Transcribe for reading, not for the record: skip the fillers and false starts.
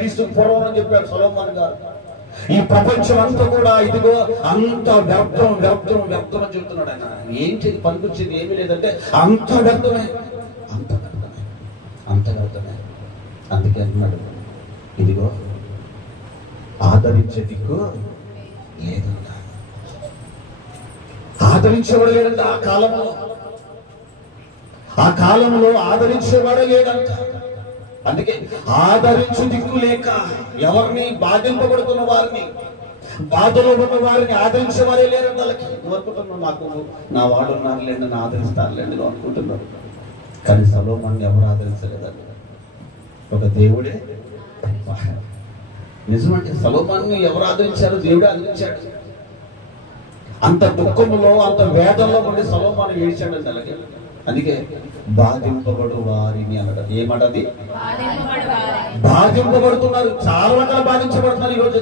క్రీస్తుకు పూర్వం అని చెప్పాడు సొలొమోను గారు. ఈ ప్రపంచం అంతా కూడా ఇదిగో అంత వ్యర్థం వ్యర్థం వ్యర్థం అని చెప్తున్నాడు ఆయన. ఏంటి పనికొచ్చేది ఏమీ లేదంటే అంత వ్యర్థమే, అంత వ్యర్థమే, అంత వ్యర్థమే. అందుకే అంటున్నాడు, ఇదిగో ఆదరించే దిక్కు లేదంట, ఆదరించేవాడు లేదంట. ఆ కాలంలో ఆదరించేవాడే లేదంట. అందుకే ఆదరించు దిక్కు లేక ఎవరిని బాధింపబడుతున్న వారిని, బాధలో ఉన్న వారిని ఆదరించే వారే లేరంట. వాళ్ళకి అనుకుంటున్నాను, నాకు నా వాడు ఉన్నారులేండి, నన్ను ఆదరిస్తారులేండి అనుకుంటున్నారు. కానీ సొలొమోనుని ఎవరు ఆదరించలేదండి, ఒక దేవుడే. నిజమంటే సొలొమోనుని ఎవరు ఆదరించారు? దేవుడే ఆదరించాడు. అంత దుఃఖంలో అంత వేదనలో ఉండి సొలొమోను ఏడ్చాడండి. అలాగే అందుకే బాధింపబడు వారిని అన్నాడు. ఏమన్నది? బాధింపబడుతున్నారు, చాలా రకాల బాధించబడుతున్నారు ఈరోజు.